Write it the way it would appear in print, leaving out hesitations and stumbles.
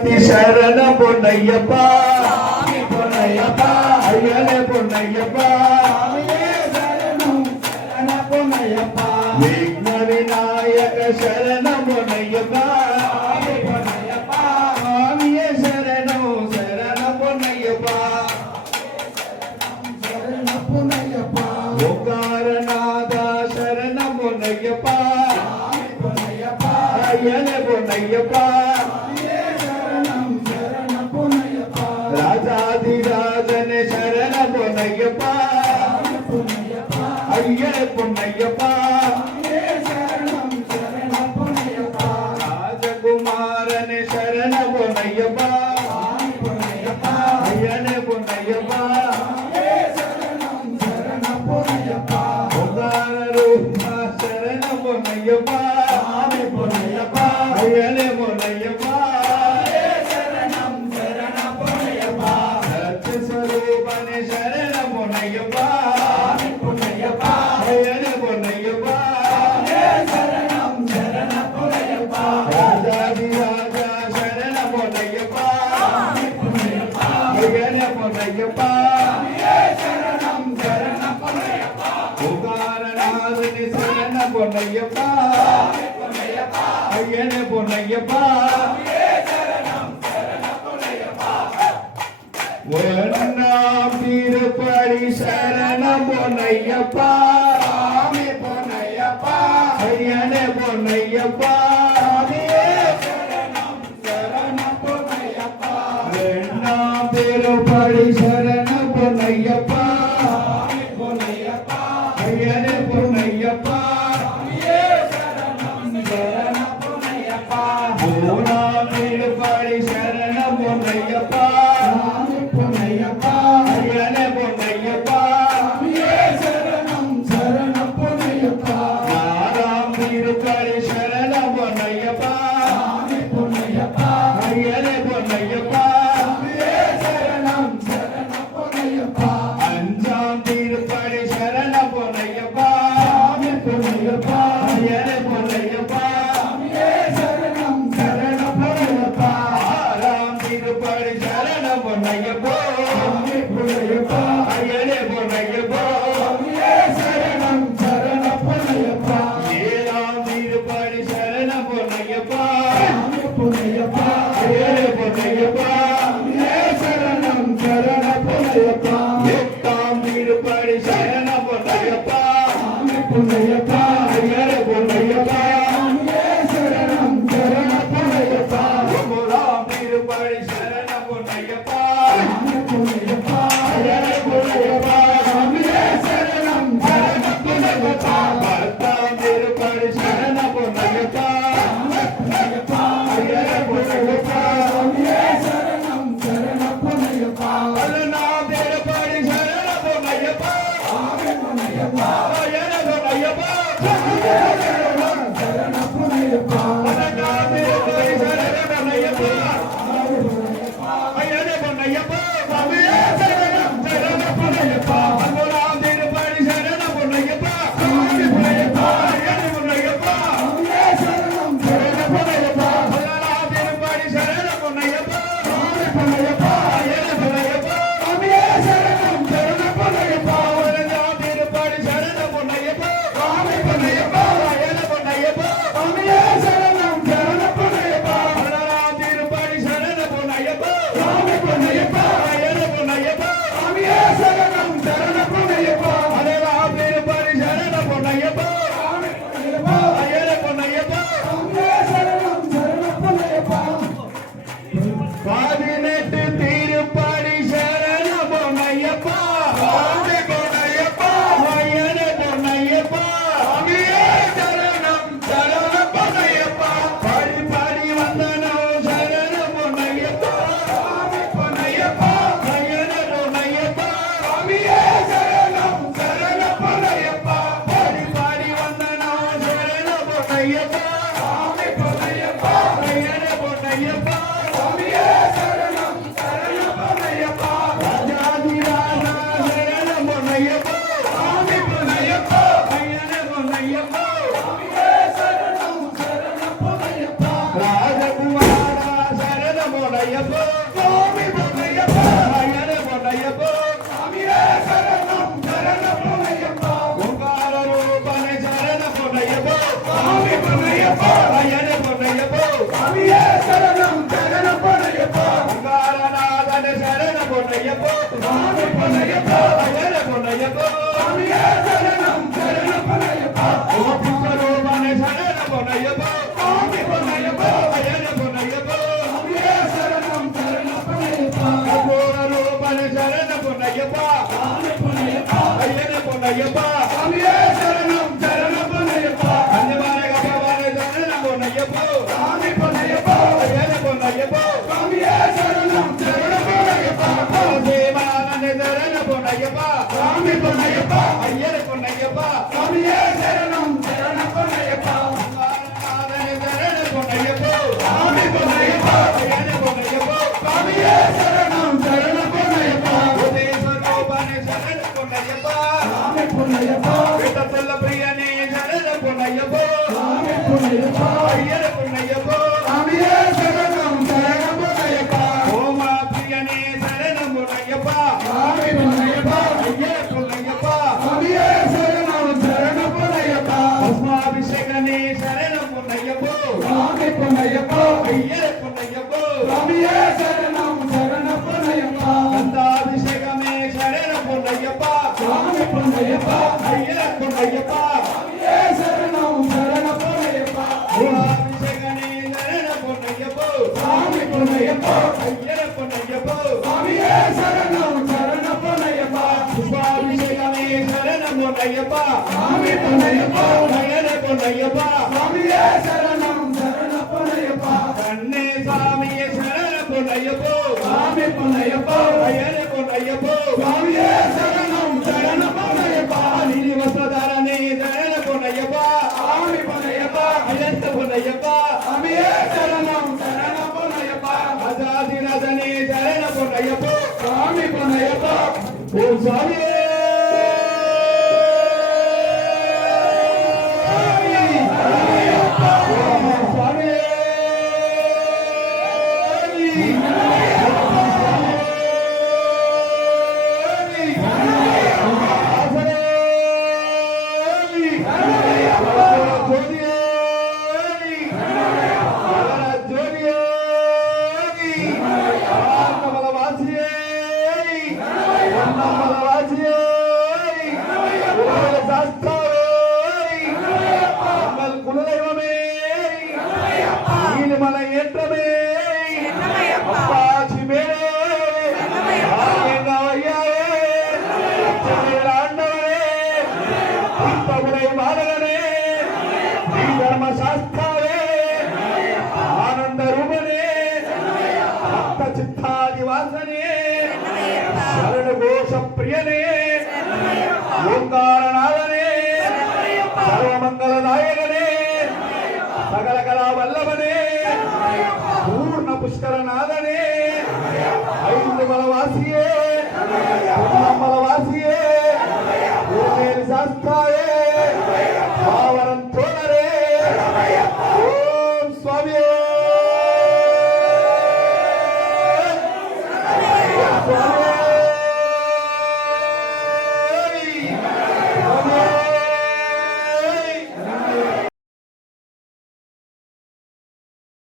சரண பொன்னையப்பா பொன்னையப்பா ஐயனே பொன்னையப்பா சரண பொன்னையப்பா விக்ன விநாயக சரண பொன்னையப்பா பொன்னையப்பா சுவாமியே சரணம் சரண பொன்னையப்பா சரண பொன்னையப்பா ஓங்காரநாதா சரண பொன்னையப்பா பொன்னையப்பா ஐயனே பொன்னையப்பா ராஜாதிராஜனே சரண பொன்னையப்பா ஐயனே பொன்னையப்பா ராஜகுமாரனே சரண பொன்னையப்பா ஐயனே பொன்னையப்பா ஓங்காரரூபா சரண பொன்னையப்பா ஐயனே பொன்னையப்பா பொன்னையப்பா ஐயனே பொன்னையப்பா ஒன்னாம் திருப்படி சரணம் பொன்னையப்பா பொன்னையப்பா ஐயனே பொன்னையப்பா ரெண்டாம் திருப்படி சரணம் பொன்னையப்பா ஐயனே பொன்னையப்பா மூணாம் திருப்படி சரணம் பொன்னையப்பா ஐயனே பொன்னையப்பா நாலாம் திருப்படி சரணம் பொன்னையப்பா ஐயனே பொன்னையப்பா அஞ்சாம் திருப்படி சரணம் பொன்னையப்பா ஐயனே பொன்னையப்பா பொன்னையப்பா ஐயனே பொன்னையப்பா சரணம் சரண பொன்னையப்பா ஏழாம் திருப்படி சரண பொன்னையப்பா ஐயனே பொன்னையப்பா சரணம் சரண பொன்னையப்பா எட்டாம் திருப்படி சரண பொன்னையப்பா ஐயனே பொன்னையப்பா சரணம் சரண பொன்னையப்பா ஒன்பதாம் திருப்படி சரண பொன்னையப்பா பொன்னையப்போ சுவாமி பொன்னையப்போ ஐயனே பொன்னையப்போ சாமியே சரணம் சரண பொன்னையப்பா ஓங்கார ரூபனே சரண பொன்னையப்போ சாமி பொன்னையப்போ ஐயனே பொன்னையப்போ சாமியே சரணம் சரண பொன்னையப்பா ஓங்காரநாதனே சரண பொன்னையப்போ சாமி பொன்னையப்போ ஐயனே பொன்னையப்போ சாமியே சரணம் சரண பொன்னையப்பா ஓம் ரூபனே சரண பொன்னையப்போ சாமி பொன்னையப்போ ஐயனே பொன்னையப்போ சாமியே சரணம் சரண பொன்னையப்பா கபோர ரூபனே சரண பொன்னையப்பா சாமி பொன்னையப்பா ஐயனே பொன்னையப்பா சாமியே சரணம் சரண பொன்னையப்பா அன்னவார கபவார சரண பொன்னையப்பா சாமி பொன்னையப்பா ஐயனே பொன்னையப்பா சாமியே சரணம் சரண பொன்னையப்பா தேவானந்தே சரண பொன்னையப்பா சாமி பொன்னையப்பா ஐயனே பொன்னையப்பா சாமியே சரணம் சரண பொன்னையப்பா நாதனே சரண பொன்னையப்பா சாமி பொன்னையப்பா ஐயனே பொன்னையப்பா சாமியே சரணம் சரண பொன்னையப்பா உதேஸ்வரோபனே சரண பொன்னையப்பா சாமி பொன்னையப்பா விட்டசல்ல பிரியனே சரண பொன்னையப்பா சாமி பொன்னையப்பா ஐயனே பொன்னையப்பா சாமியே சரணம் சரண பொன்னையப்பா ஓமா பிரியனே சரண பொன்னையப்பா சாமி பொன்னையப்பா ஐயனே பொன்னையப்பா சாமியே சரணம் சரண பொன்னையப்பா பஸ்மாபிஷேகனே சரண பொன்னையப்பா சாமி பொன்னையப்பா ஐயனே பொன்னையப்பா சாமியே சரணம் சரண பொன்னையப்பா கந்தாபிஷேகமே சரண பொன்னையப்பா சாமி பொன்னையப்பா ஐயனே பொன்னையப்பா சாமியே சரணம் சரண பொன்னையப்பா குணாபிஷேகனே சரண பொன்னையப்பா சாமி பொன்னையப்பா ஐயனே பொன்னையப்பா சாமியே சரணம் சரண பொன்னையப்பா புஷ்பாபிஷேகமே சரண பொன்னையப்பா சாமி பொன்னையப்பா ஐயனே பொன்னையப்பா சாமியே சரணம் சரண பொன்னையப்பா கண்ணே சாமியே சரண பொன்னையப்பா சாமி பொன்னையப்பா ஐயனே பொன்னையப்பா சாமியே சரணம் சரண பொன்னையப்பா நீதி வஸ்திரதாரனே சரண பொன்னையப்பா சாமி பொன்னையப்பா ஐயனே பொன்னையப்பா சாமியே சரணம் சரண பொன்னையப்பா ராஜாதிராஜனே சரண பொன்னையப்பா சாமி பொன்னையப்பா ஓம் சாமியே மலை ஏற்றமே அப்பாச்சி மேலே ஆண்டவரே இப்பமுறை மாதவனே தர்மசாஸ்தாவே ஆனந்த ரூபனே பக்த சித்தாதி வாசனே சரண கோஷ பிரியனே ஓங்காரநாதனே சர்வமங்கல நாயகனே சகல கலா வல்லவனே பூர்ண புஷ்கரநாதனே ஐந்து மலவாசியே பொன்னம்பலவாசியே சாஸ்தாயே